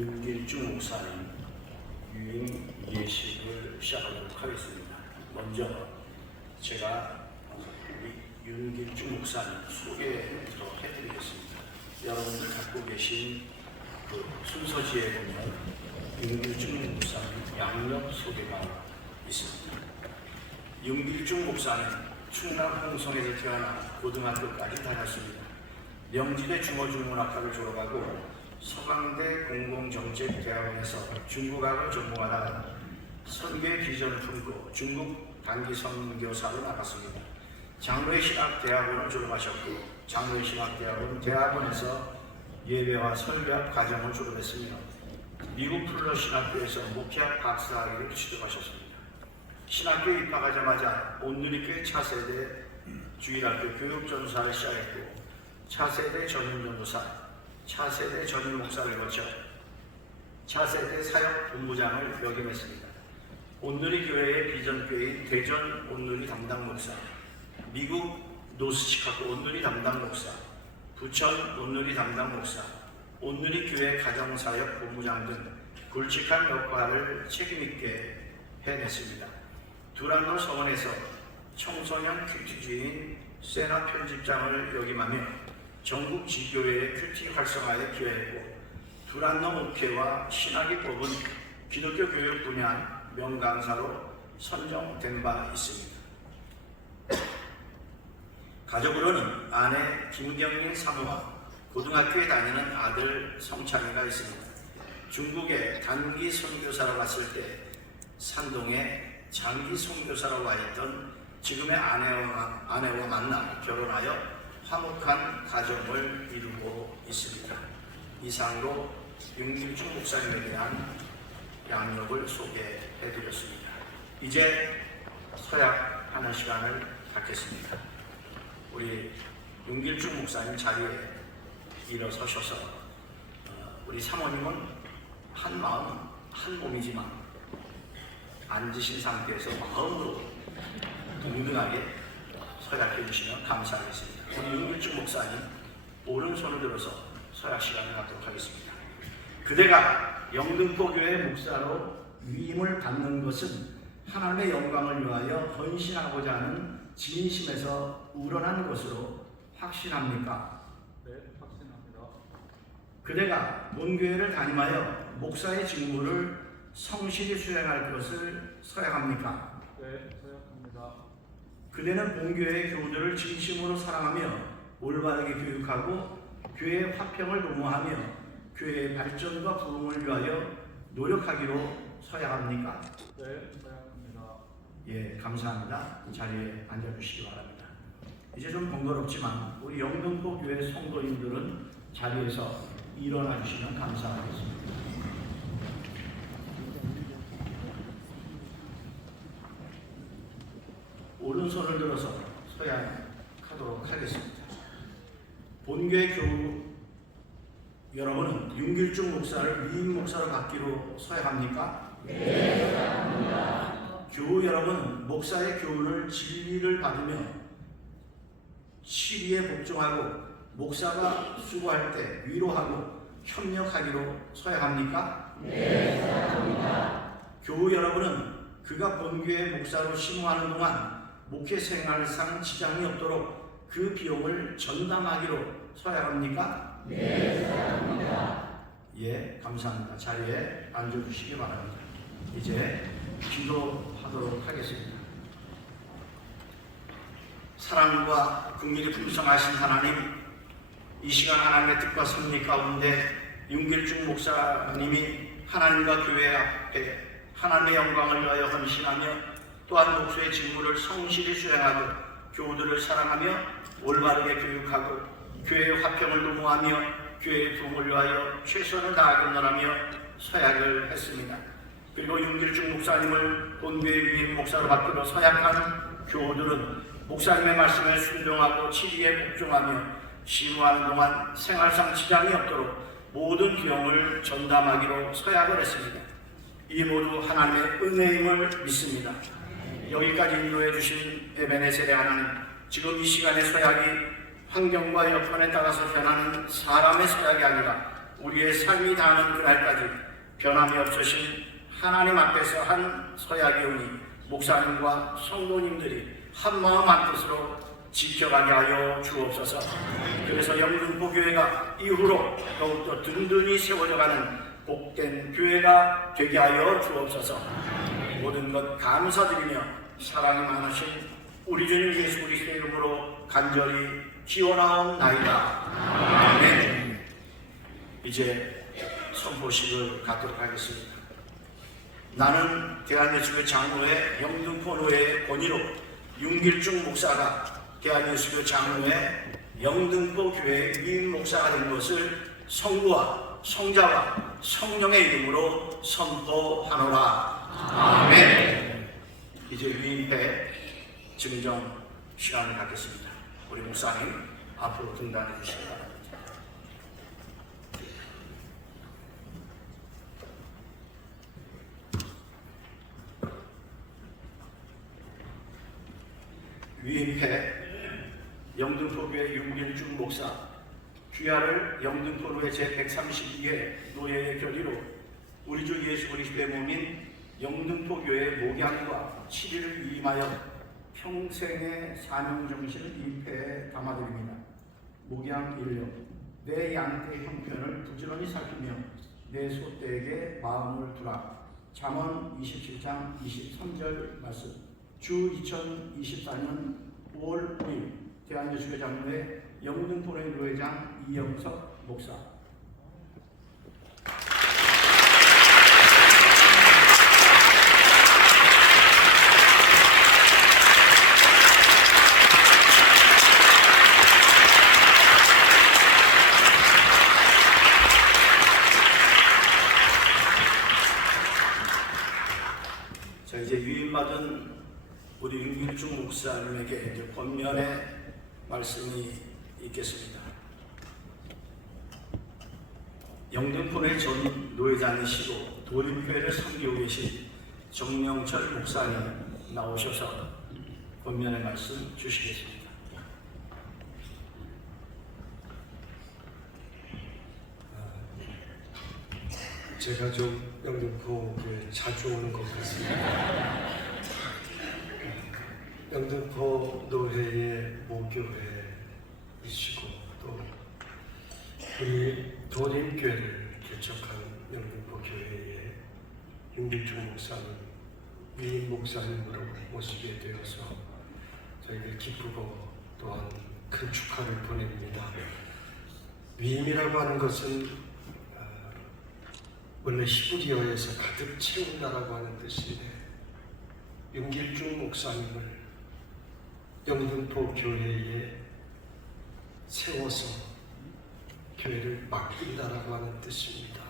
윤길중 목사님 유인 예식을 시작하도록 하겠습니다. 먼저 제가 우리 윤길중 목사님 소개부터 해드리겠습니다. 여러분들 갖고 계신 그 순서지에 보면 윤길중 목사님 양력 소개가 있습니다. 윤길중 목사님 충남 홍성에서 태어나 고등학교까지 다녔습니다. 명지대 중어중문학과를 졸업하고 서강대 공공정책대학원에서 중국학을 전공하다가 선교의 비전을 품고 중국 단기 선교사로 나갔습니다. 장로의 신학대학원을 졸업하셨고 장로의 신학대학원 대학원에서 예배와 설교학 과정을 졸업했으며 미국 풀러 신학교에서 목회학 박사학위를 취득하셨습니다. 신학교에 입학하자마자 온누리교회 차세대 주일학교 교육전도사를 시작했고 차세대 전임전도사, 차세대 전임 목사를 거쳐 차세대 사역 본부장을 역임했습니다. 온누리 교회의 비전교회인 대전 온누리 담당 목사, 미국 노스시카고 온누리 담당 목사, 부천 온누리 담당 목사, 온누리 교회 가정사역 본부장 등 굵직한 역할을 책임있게 해냈습니다. 두란노 서원에서 청소년 큐티주인 세나 편집장을 역임하며 전국 지교회의 큐티 활성화에 기여했고 두란노 목회와 신학이 뽑은 기독교 교육 분야 명강사로 선정된 바 있습니다. 가족으로는 아내 김경민 사모와 고등학교에 다니는 아들 성찬이가 있습니다. 중국에 단기 선교사로 갔을 때 산동에 장기 선교사로 와 있던 지금의 아내와 만나 결혼하여 화목한 가정을 이루고 있습니다. 이상으로 윤길중 목사님에 대한 양력을 소개해드렸습니다. 이제 서약하는 시간을 갖겠습니다. 우리 윤길중 목사님 자리에 일어서셔서 우리 사모님은 한 마음 한 몸이지만 앉으신 상태에서 마음으로 동등하게 서약해 주시면 감사하겠습니다. 우리 윤길중 목사님 오른손을 들어서 서약 시간을 갖도록 하겠습니다. 그대가 영등포교회 목사로 위임을 받는 것은 하나님의 영광을 위하여 헌신하고자 하는 진심에서 우러난 것으로 확신합니까? 네, 확신합니다. 그대가 본교회를 담임하여 목사의 직무를 성실히 수행할 것을 서약합니까? 네, 서약합니다. 그대는 본교회의 교우들을 진심으로 사랑하며 올바르게 교육하고 교회의 화평을 도모하며 교회의 발전과 부흥을 위하여 노력하기로 서약합니까? 네, 서약합니다. 예, 감사합니다. 자리에 앉아주시기 바랍니다. 이제 좀 번거롭지만 우리 영등포 교회 성도님들은 자리에서 일어나 주시면 감사하겠습니다. 오른손을 들어서 서약하도록 하겠습니다. 본교회 교우 여러분은 윤길중 목사를 위임 목사로 맡기로 서약합니까? 네, 서약합니다. 교우 여러분 목사의 교훈을 진리를 받으며 치리에 복종하고 목사가 수고할 때 위로하고 협력하기로 서약합니까? 네, 서약합니다. 교우 여러분은 그가 본교회 목사로 심호하는 동안 목회 생활상 지장이 없도록 그 비용을 전담하기로 서약합니까? 네, 서약합니다. 예, 감사합니다. 자리에 앉아주시기 바랍니다. 이제 기도하도록 하겠습니다. 사랑과 긍휼이 풍성하신 하나님, 이 시간 하나님의 뜻과 섭리 가운데 윤길중 목사님이 하나님과 교회 앞에 하나님의 영광을 위하여 헌신하며 또한 목수의 직무를 성실히 수행하고 교우들을 사랑하며 올바르게 교육하고 교회의 화평을 도모하며 교회의 부흥을 위하여 최선을 다하겠노라며 서약을 했습니다. 그리고 윤길중 목사님을 본교회 위임 목사로 받기로 서약한 교우들은 목사님의 말씀에 순종하고 치리에 복종하며 심호하는 동안 생활상 지장이 없도록 모든 비용을 전담하기로 서약을 했습니다. 이 모두 하나님의 은혜임을 믿습니다. 여기까지 인도해 주신 에베네셀의 하나님, 지금 이 시간의 서약이 환경과 여건에 따라서 변하는 사람의 서약이 아니라 우리의 삶이 닿는 그날까지 변함이 없으신 하나님 앞에서 한 서야기온이 목사님과 성도님들이 한마음 한뜻으로 지켜가게 하여 주옵소서. 그래서 영등포 교회가 이후로 더욱더 든든히 세워져가는 복된 교회가 되게 하여 주옵소서. 모든 것 감사드리며 사랑이 많으신 우리 주님 예수 그리스도의 이름으로 간절히 기원하옵나이다. 아멘. 이제 선포식을 갖도록 하겠습니다. 나는 대한예수교 장로회 영등포노회의 권위로 윤길중 목사가 대한예수교 장로회 영등포 교회 위임 목사가 된 것을 성부와 성자와 성령의 이름으로 선포하노라. 아멘. 이제 위임회 증정 시간을 갖겠습니다. 우리 목사님 앞으로 등단해 주시기 바랍니다. 위임회 영등포교회 윤길중 목사 귀하를 영등포로의 제132회 노예의 결의로 우리 주 예수 그리스도의 몸인 영등포교회 목양과 7일을 위임하여 평생의 사명정신을 위임회에 담아드립니다. 목양 1령 내 양떼 형편을 부지런히 살피며 내 소떼에게 마음을 두라. 잠언 27장 23절 말씀. 주 2024년 5월 5일 대한예수교 장로회 영등포로의 노회장 이영석 목사. 자, 이제 위임받은 우리 윤길중 목사님에게 이제 권면의 말씀이 있겠습니다. 영등포의 전 노회장이시고 도림교회를 섬기고 계신 정명철 목사님 나오셔서 권면의 말씀 주시겠습니다. 제가 좀 영등포에 자주 오는 것 같습니다. 영등포 노회의 모교회이시고 또 우리 도림교회를 개척한 영등포 교회의 윤길중 목사님, 위임 목사님으로 모시게 되어서 저에게 기쁘고 또한 큰 축하를 보냅니다. 위임이라고 하는 것은 원래 히브리어에서 가득 채운다라고 하는 뜻인데 윤길중 목사님을 영등포 교회에 세워서 교회를 맡긴다라고 하는 뜻입니다.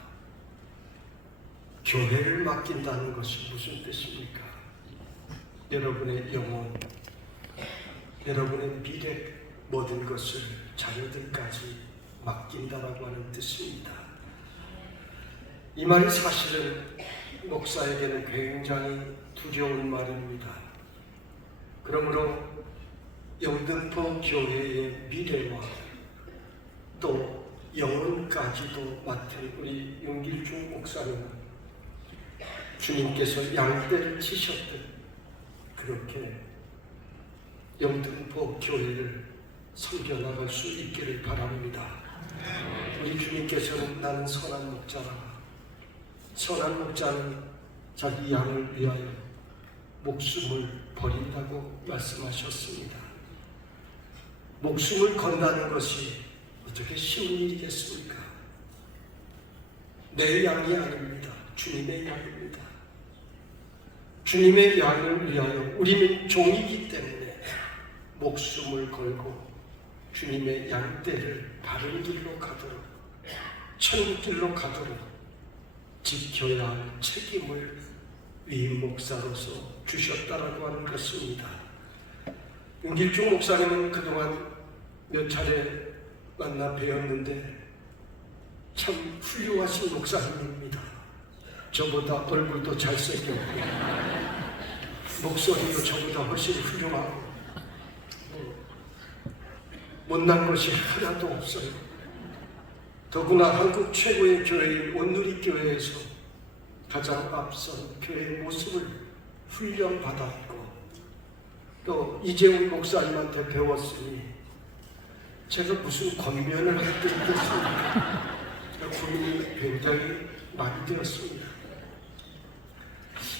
교회를 맡긴다는 것이 무슨 뜻입니까? 여러분의 영혼, 여러분의 미래 모든 것을 자녀들까지 맡긴다라고 하는 뜻입니다. 이 말이 사실은 목사에게는 굉장히 두려운 말입니다. 그러므로 영등포 교회의 미래와 또 영혼까지도 맡은 우리 윤길중 목사님은 주님께서 양떼를 치셨듯 그렇게 영등포 교회를 섬겨나갈 수 있기를 바랍니다. 우리 주님께서는 나는 선한 목자라. 선한 목자는 자기 양을 위하여 목숨을 버린다고 말씀하셨습니다. 목숨을 건다는 것이 어떻게 쉬운 일이겠습니까? 내 양이 아닙니다. 주님의 양입니다. 주님의 양을 위하여 우리는 종이기 때문에 목숨을 걸고 주님의 양떼를 바른 길로 가도록 천국길로 가도록 지켜야 할 책임을 위임 목사로서 주셨다라고 하는 것입니다. 윤길중 목사님은 그동안 몇 차례 만나 뵈었는데 참 훌륭하신 목사님입니다. 저보다 얼굴도 잘생겼고 목소리도 저보다 훨씬 훌륭하고 못난 것이 하나도 없어요. 더구나 한국 최고의 교회인 온누리교회에서 가장 앞선 교회의 모습을 훈련받았고 또 이재훈 목사님한테 배웠으니 제가 무슨 권면을 할 게 있겠습니까? 고민이 굉장히 많이 되었습니다.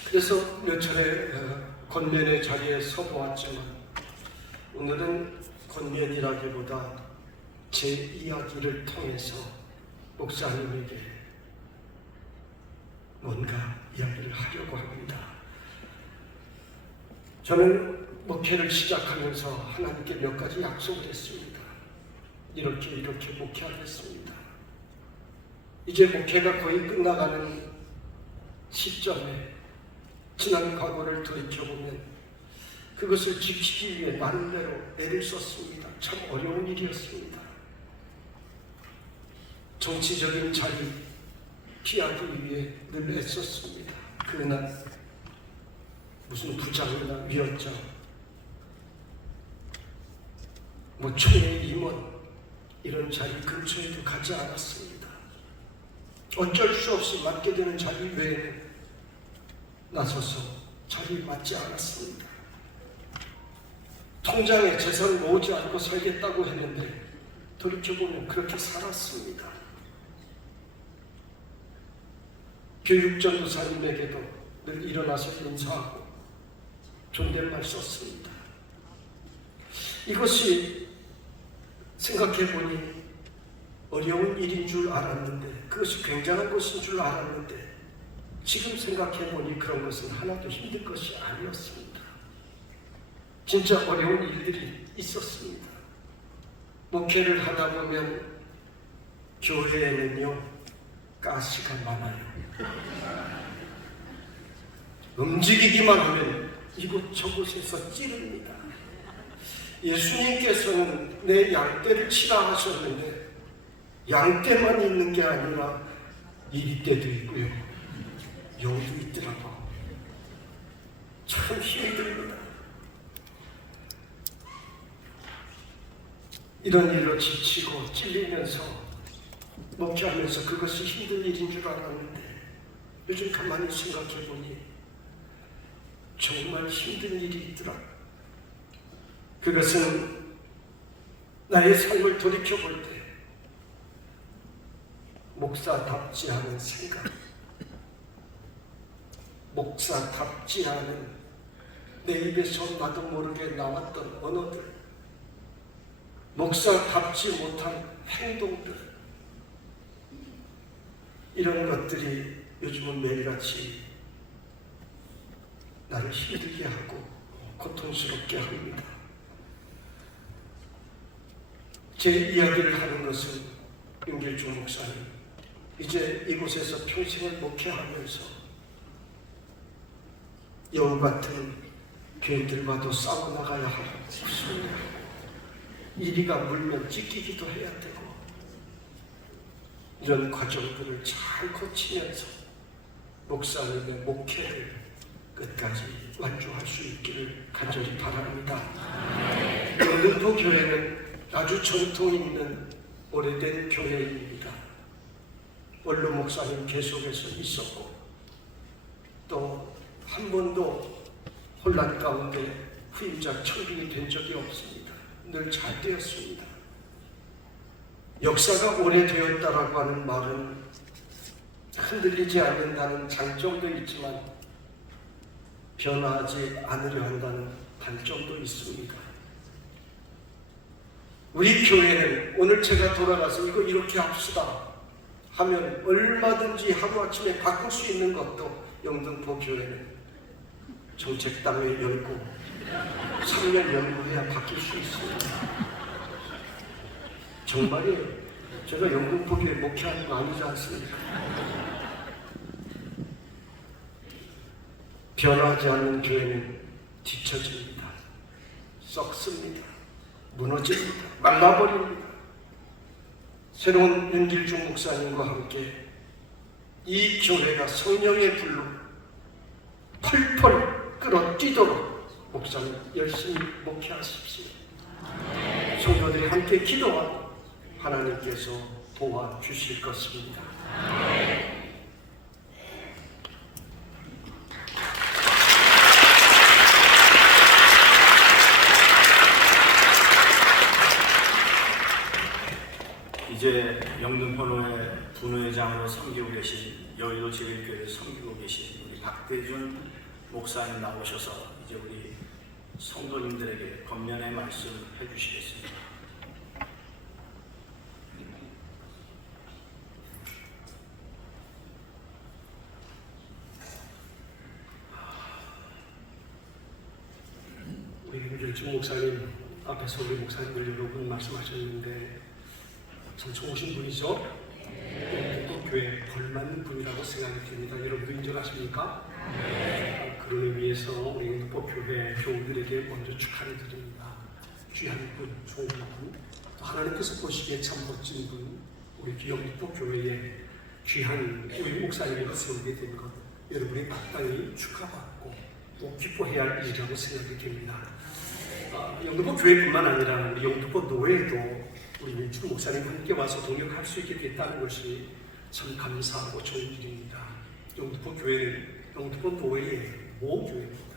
그래서 몇 차례 권면의 자리에 서보았지만 오늘은 권면이라기보다 제 이야기를 통해서 목사님에게 뭔가 이야기를 하려고 합니다. 저는 목회를 시작하면서 하나님께 몇 가지 약속을 했습니다. 이렇게 목회하겠습니다. 이제 목회가 거의 끝나가는 시점에 지난 과거를 돌이켜보면 그것을 지키기 위해 나름대로 애를 썼습니다. 참 어려운 일이었습니다. 정치적인 자리 피하기 위해 늘 애썼습니다. 그러나 무슨 부장이나 위원장, 총회 임원 이런 자리 근처에도 가지 않았습니다. 어쩔 수 없이 맡게 되는 자리 외에는 나서서 자리에 맞지 않았습니다. 통장에 재산을 모으지 않고 살겠다고 했는데 돌이켜보면 그렇게 살았습니다. 교육전도사님에게도 늘 일어나서 인사하고 존댓말 썼습니다. 이것이 생각해보니 어려운 일인 줄 알았는데 그것이 굉장한 것인 줄 알았는데 지금 생각해보니 그런 것은 하나도 힘든 것이 아니었습니다. 진짜 어려운 일들이 있었습니다. 목회를 하다 보면 교회에는요 가시가 많아요. 움직이기만 하면 이곳저곳에서 찌릅니다. 예수님께서는 내 양떼를 치라 하셨는데 양떼만 있는 게 아니라 이리떼도 있고요 여우도 있더라고. 참 힘듭니다. 이런 일로 지치고 찔리면서 목회하면서 그것이 힘든 일인 줄 알았는데 요즘 가만히 생각해보니 정말 힘든 일이 있더라. 그것은 나의 삶을 돌이켜볼 때 목사답지 않은 생각, 목사답지 않은 내 입에서 나도 모르게 나왔던 언어들, 목사답지 못한 행동들, 이런 것들이 요즘은 매일같이 나를 힘들게 하고 고통스럽게 합니다. 제 이야기를 하는 것은 윤길중 목사님, 이제 이곳에서 평생을 목회하면서 여우 같은 교인들과도 싸워나가야 하고 싶습니다. 이리가 물면 찢기기도 해야 되고 이런 과정들을 잘 거치면서 목사님의 목회를 끝까지 완주할 수 있기를 간절히 바랍니다. 영등포 교회는 아주 전통 있는 오래된 교회입니다. 원로 목사님 계속해서 있었고 또 한 번도 혼란 가운데 후임자 청빙이 된 적이 없습니다. 늘 잘 되었습니다. 역사가 오래되었다라고 하는 말은 흔들리지 않는다는 장점도 있지만 변화하지 않으려 한다는 단점도 있습니다. 우리 교회는 오늘 제가 돌아가서 이거 이렇게 합시다 하면 얼마든지 하루아침에 바꿀 수 있는 것도 영등포 교회는 정책당에 열고 3년 연구해야 바뀔 수 있습니다. 정말이에요. 제가 영등포 교회 목회하는 거 아니지 않습니까? 변하지 않는 교회는 뒤처집니다. 썩습니다. 무너집니다. 말라버립니다. 새로운 윤길중 목사님과 함께 이 교회가 성령의 불로 펄펄 끌어뛰도록 목사님 열심히 목회하십시오. 성도들이 함께 기도하고 하나님께서 도와주실 것입니다. 이제 영등포노회 분회장으로 섬기고 계신 여의도 제일교회를 섬기고 계신 우리 박대준 목사님 나오셔서 이제 우리 성도님들에게 겉면의 말씀 해주시겠습니다. 우리 김길중 목사님 앞에서 우리 목사님들 여러분 말씀하셨는데 참 좋으신 분이죠. 또 교회 걸맞는 분이라고 생각이 듭니다. 여러분도 인정하십니까? 그런 의미에서 우리 영등포 교회 교우들에게 먼저 축하를 드립니다. 귀한 분, 좋은 분, 또 하나님께서 보시기에 참 멋진 분, 우리 영등포 교회에 귀한 우리 목사님을 세우게 된 것, 여러분이 마땅히 축하받고 또 기뻐해야 할 일이라고 생각이 됩니다. 영등포 교회뿐만 아니라 우리 영등포 노회에도 우리 민주 목사님 함께 와서 동역할 수 있게 됐다는 것이 참 감사하고 좋은 일입니다. 영등포 교회는 영등포 노회의 모교회입니다.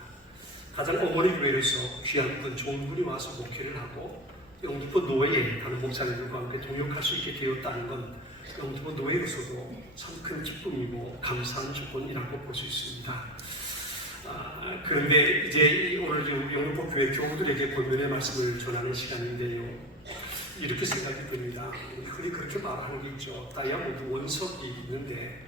가장 어머니 교회로서 귀한 분, 좋은 분이 와서 목회를 하고 영등포 노회에 다른 목사님들과 함께 동역할 수 있게 되었다는 건 영등포 노회로서도 참 큰 기쁨이고 감사한 조건이라고 볼 수 있습니다. 그런데 이제 오늘 영등포 교회 교우들에게 본면의 말씀을 전하는 시간인데요. 이렇게 생각이 듭니다. 흔히 그렇게 말하는 게 있죠. 다이아몬드 원석이 있는데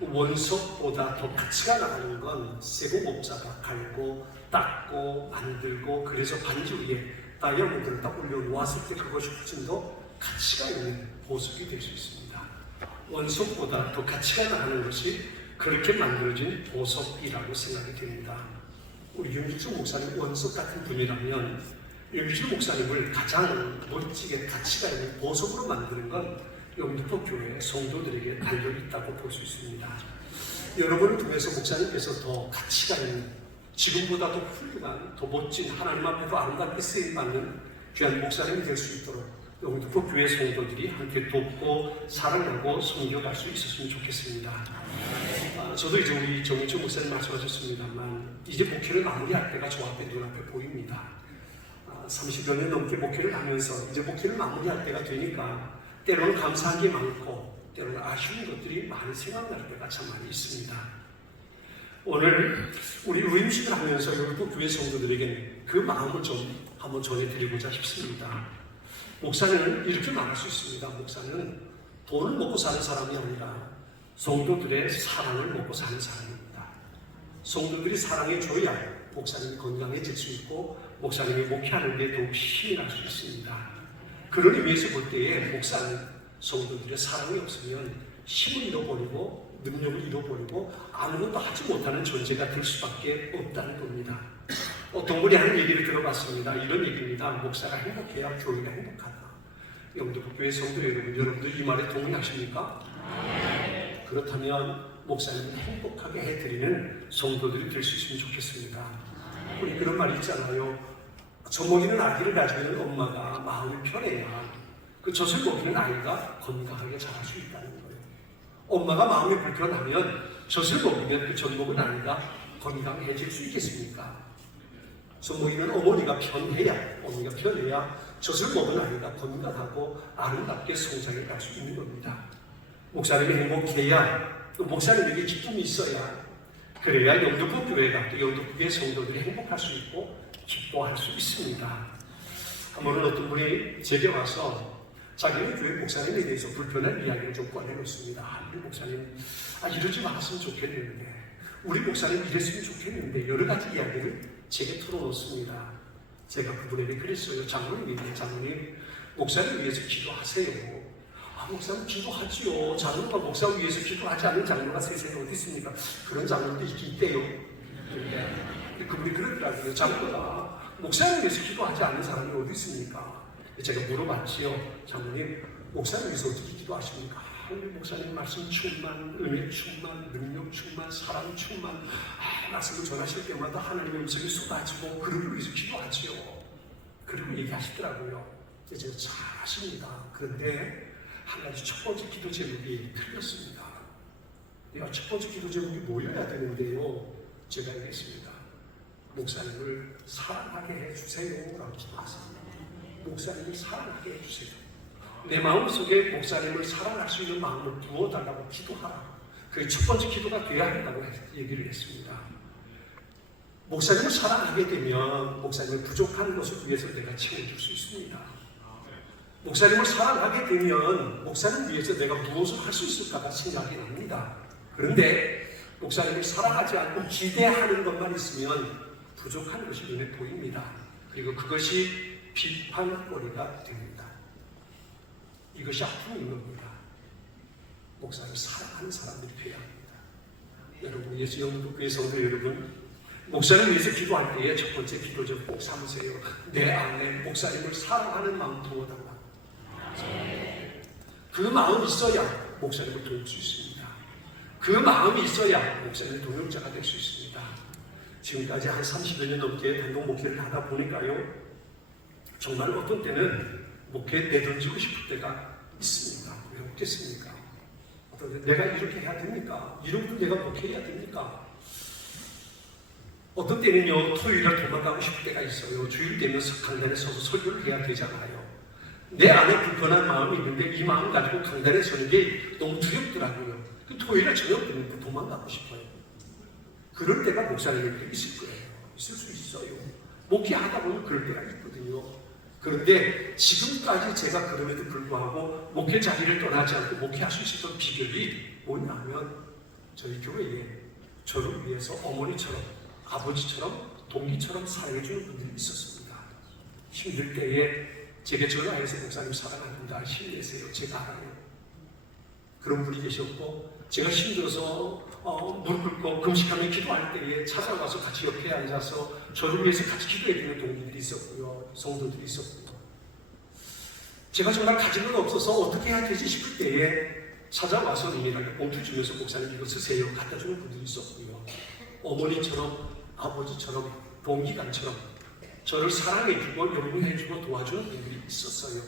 원석보다 더 가치가 나가는 건 세공업자가 갈고 닦고 만들고 그래서 반지 위에 다이아몬드를 딱 올려놓았을 때 그것이 훨씬 더 가치가 있는 보석이 될 수 있습니다. 원석보다 더 가치가 나가는 것이 그렇게 만들어진 보석이라고 생각이 됩니다. 우리 윤길중 목사님 원석 같은 분이라면 윤길중 목사님을 가장 멋지게 가치가 있는 보석으로 만드는 건 영등포 교회 성도들에게 달려있다고 볼 수 있습니다. 여러분을 통해서 목사님께서 더 가치가 있는 지금보다 더 훌륭한 더 멋진 하나님 앞에서 아름답게 쓰임받는 귀한 목사님이 될 수 있도록 영등포 교회 성도들이 함께 돕고 사랑하고 섬겨갈 수 있었으면 좋겠습니다. 저도 이제 우리 정인철 목사님 말씀하셨습니다만 이제 목회를 마무리할 때가 저 앞에 눈앞에 보입니다. 30여 년 넘게 목회를 하면서 이제 목회를 마무리할 때가 되니까 때로는 감사한 게 많고 때로는 아쉬운 것들이 많이 생각날 때가 참 많이 있습니다. 오늘 우리 의임식을 하면서 영등포 교회 성도들에게 그 마음을 좀 한번 전해드리고자 싶습니다. 목사는 이렇게 말할 수 있습니다. 목사는 돈을 먹고 사는 사람이 아니라 성도들의 사랑을 먹고 사는 사람입니다. 성도들이 사랑해줘야 목사님이 건강해질 수 있고 목사님이 목회하는 데 더욱 힘이 날 수 있습니다. 그런 의미에서 볼 때에 목사는 성도들의 사랑이 없으면 힘을 잃어버리고 능력을 잃어버리고 아무것도 하지 못하는 존재가 될 수밖에 없다는 겁니다. 어떤 분이 하는 얘기를 들어봤습니다. 이런 얘기입니다. 목사가 행복해야 교회가 행복하다. 영등포 교회 성도 여러분들 이 말에 동의하십니까? 그렇다면 목사님을 행복하게 해드리는 성도들이 될 수 있으면 좋겠습니다. 우리 그런 말이 있잖아요. 젖 먹이는 아기를 가지고 있는 엄마가 마음이 편해야 그 젖을 먹이는 아이가 건강하게 자랄 수 있다는 거예요. 엄마가 마음이 불편하면 젖을 먹이면 그 젖 먹은 아이가 건강해질 수 있겠습니까? 젖 먹이는 어머니가 편해야 젖을 먹은 아이가 건강하고 아름답게 성장해 갈 수 있는 겁니다. 목사님이 행복해야 또 목사님에게 기쁨이 있어야 그래야 영등포 교회가 또 영등포 교회 성도들이 행복할 수 있고 기뻐할 수 있습니다. 한 번은 어떤 분이 제게 와서 자기는 교회 목사님에 대해서 불편한 이야기를 좀 꺼내놓습니다. 우리 목사님 이러지 말았으면 좋겠는데 우리 목사님 이랬으면 좋겠는데 여러 가지 이야기를 제게 털어놓습니다. 제가 그분에게 그랬어요. 장로님 목사님 위해서 기도하세요. 목사님 기도하지요. 장로가 목사 위해서 기도하지 않는 장로가 세상에 어디 있습니까? 그런 장로도 있대요. 그분이 그러더라고요. 장로가 목사님 위해서 기도하지 않는 사람이 어디 있습니까? 제가 물어봤지요. 장로님, 목사님 위해서 어떻게 기도하십니까? 우리 목사님 말씀 충만, 은혜 충만, 능력 충만, 사랑 충만 말씀을 전하실 때마다 하나님의 음성이 쏟아지고 그를 위해서 기도하지요. 그리고 얘기하시더라고요. 제가 잘 아십니다. 그런데 한 가지 첫 번째 기도 제목이 틀렸습니다. 내가 첫 번째 기도 제목이 뭐여야 되는데요. 제가 얘기했습니다. 목사님을 사랑하게 해주세요 라고 기도했습니다. 목사님을 사랑하게 해주세요. 내 마음속에 목사님을 사랑할 수 있는 마음을 부어달라고 기도하라. 그게 첫 번째 기도가 돼야 한다고 얘기를 했습니다. 목사님을 사랑하게 되면 목사님을 부족한 것을 위해서 내가 채워줄 수 있습니다. 목사님을 사랑하게 되면 목사님 위해서 내가 무엇을 할 수 있을까가 생각이 납니다. 그런데 목사님을 사랑하지 않고 기대하는 것만 있으면 부족한 것이 눈에 보입니다. 그리고 그것이 비판거리가 됩니다. 이것이 아픔인 겁니다. 목사를 사랑하는 사람들이 되어야 합니다. 여러분, 예수 영국교회 성도 여러분, 목사님 위해서 기도할 때에 첫 번째 기도 좀 꼭 삼으세요. 내 안에 목사님을 사랑하는 마음 부어달라. 그 마음이 있어야 목사님을 도울 수 있습니다. 그 마음이 있어야 목사님의 동역자가 될 수 있습니다. 지금까지 한 30여 년 넘게 단독 목회를 하다 보니까요, 정말 어떤 때는 목회에 내던지고 싶을 때가 있습니다. 왜 없겠습니까? 어떤 때 내가 이렇게 해야 됩니까? 이렇게 내가 목회해야 됩니까? 어떤 때는요, 토요일날 도망가고 싶을 때가 있어요. 주일 되면 강단에 서서 설교를 해야 되잖아요. 내 안에 불편한 마음이 있는데 이 마음 가지고 강단에 서는 게 너무 두렵더라고요. 그 토요일날 저녁 되면 도망가고 싶어요. 그럴 때가 목사님에게 있을 거예요. 있을 수 있어요. 목회하다 보면 그럴 때가 있거든요. 그런데 지금까지 제가 그럼에도 불구하고 목회 자리를 떠나지 않고 목회할 수 있었던 비결이 뭐냐면, 저희 교회에 저를 위해서 어머니처럼, 아버지처럼, 동기처럼 사랑해주는 분들이 있었습니다. 힘들 때에 제게 전화해서 목사님 사랑합니다, 힘내세요, 제가 알아요. 그런 분이 계셨고, 제가 힘들어서 무릎 꿇고 금식하며 기도할 때에 찾아와서 같이 옆에 앉아서 저를 위해서 같이 기도해주는 동기들이 있었고요, 성도들이 있었고요. 제가 정말 가진 건 없어서 어떻게 해야 되지 싶을 때에 찾아와서 은밀하게 봉투 주면서 목사님 이거 쓰세요 갖다 주는 분들이 있었고요. 어머니처럼, 아버지처럼, 동기간처럼 저를 사랑해주고 용서해주고 도와주는 분들이 있었어요.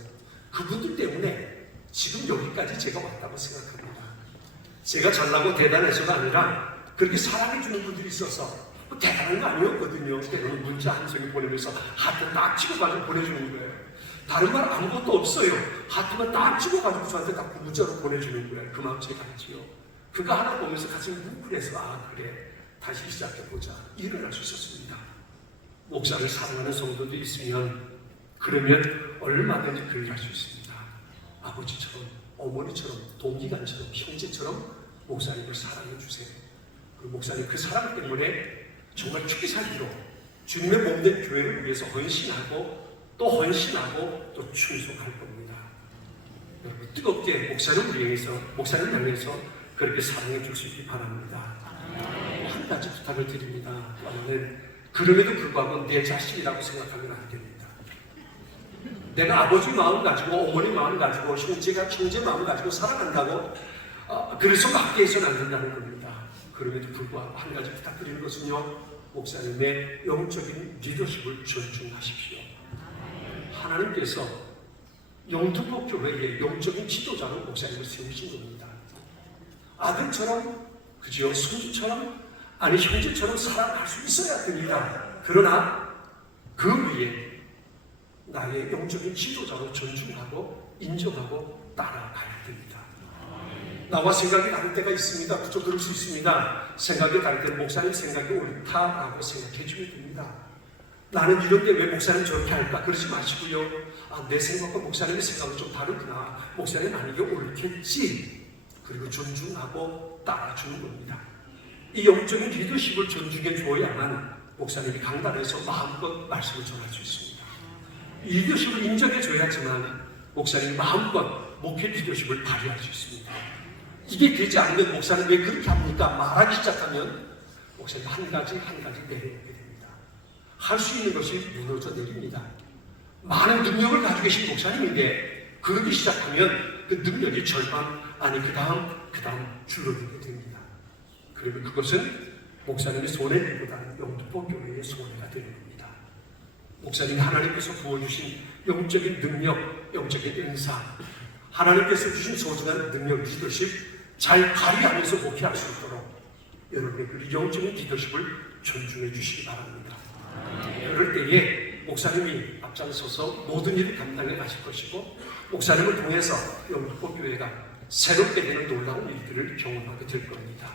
그분들 때문에 지금 여기까지 제가 왔다고 생각합니다. 제가 잘나고 대단해서가 아니라 그렇게 사랑해주는 분들이 있어서 대단한 거 아니었거든요. 때로는 문자 한 송이 보내면서 하트 딱 찍어가지고 보내주는 거예요. 다른 말 아무것도 없어요. 하트만 딱 찍어가지고 저한테 딱 문자로 보내주는 거예요. 그 마음 제가 알지요. 그거 하나 보면서 가슴이 뭉클해서 아 그래 다시 시작해보자 일어날 수 있었습니다. 목사를 사랑하는 성도들이 있으면 그러면 얼마든지 그 일을 할 수 있습니다. 아버지처럼, 어머니처럼, 동기간처럼, 형제처럼 목사님을 사랑해 주세요. 그 목사님 그 사랑 때문에 정말 죽기 살기로 주님의 몸된 교회를 위해서 헌신하고 또 헌신하고 또 충성할 겁니다. 여러분 뜨겁게 목사님을 위해서, 목사님 향해서 그렇게 사랑해 줄 수 있기 바랍니다. 한 가지 부탁을 드립니다. 그럼에도 불구하고 내 자신이라고 생각하면 안 됩니다. 내가 아버지 마음 가지고 어머니 마음 가지고 형제 마음 가지고 살아간다고 그래서 맞게 해서는 안 된다는 겁니다. 그럼에도 불구하고 한 가지 부탁드리는 것은요, 목사님의 영적인 리더십을 존중하십시오. 하나님께서 영등포 교회의 영적인 지도자로 목사님을 세우신 겁니다. 아들처럼, 그죠? 손주처럼, 아니 형제처럼 살아갈 수 있어야 됩니다. 그러나 그 위에 나의 영적인 지도자로 존중하고 인정하고 따라가야 됩니다. 나와 생각이 다를 때가 있습니다. 그저 그럴 수 있습니다. 생각이 다를 때는 목사님 생각이 옳다라고 생각해 주면 됩니다. 나는 이런데 왜 목사님 저렇게 할까? 그러지 마시고요. 내 생각과 목사님의 생각은 좀 다르구나. 목사님 아니 이게 옳겠지. 그리고 존중하고 따라주는 겁니다. 이 영적인 리더십을 존중해 줘야만 목사님이 강단에서 마음껏 말씀을 전할 수 있습니다. 이 리더십을 인정해 줘야지만 목사님이 마음껏 목회 리더십을 발휘할 수 있습니다. 이게 되지 않으면 목사님 왜 그렇게 합니까? 말하기 시작하면 목사님 한 가지 내려오게 됩니다. 할 수 있는 것이 무너져 내립니다. 많은 능력을 가지고 계신 목사님인데 그러기 시작하면 그 능력이 절반 아니 그 다음 줄어들게 됩니다. 그러면 그것은 목사님의 손해보다는 영등포 교회의 손해가 되는 겁니다. 목사님이 하나님께서 부어주신 영적인 능력, 영적인 은사, 하나님께서 주신 소중한 능력 리더십 잘 발휘하면서 목회할 수 있도록 여러분의 그 영적인 리더십을 존중해 주시기 바랍니다. 그럴 때에 목사님이 앞장서서 모든 일을 감당해 가실 것이고 목사님을 통해서 영등포교회가 새롭게 되는 놀라운 일들을 경험하게 될 겁니다.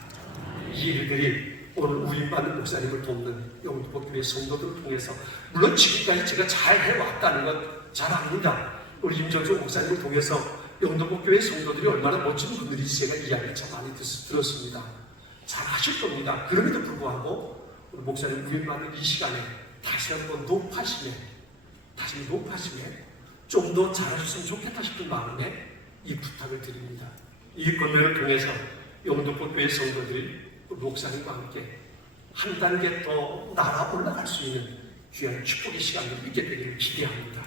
이 일들이 오늘 우임받는 목사님을 돕는 영등포교회 성도들을 통해서 물론 지금까지 제가 잘 해왔다는 건 잘 압니다. 우리 임정수 목사님을 통해서 영등포교회 성도들이 얼마나 멋진 분들이 제가 이야기를 참 많이 들었습니다. 잘 하실 겁니다. 그럼에도 불구하고 우리 목사님 우임받는 이 시간에 다시 한번 높아심에 좀 더 잘하셨으면 좋겠다 싶은 마음에 이 부탁을 드립니다. 이 권면을 통해서 영등포교회 성도들이 목사님과 함께 한 단계 더 날아 올라갈 수 있는 귀한 축복의 시간을 있게 되기를 기대합니다.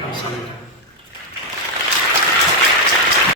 감사합니다.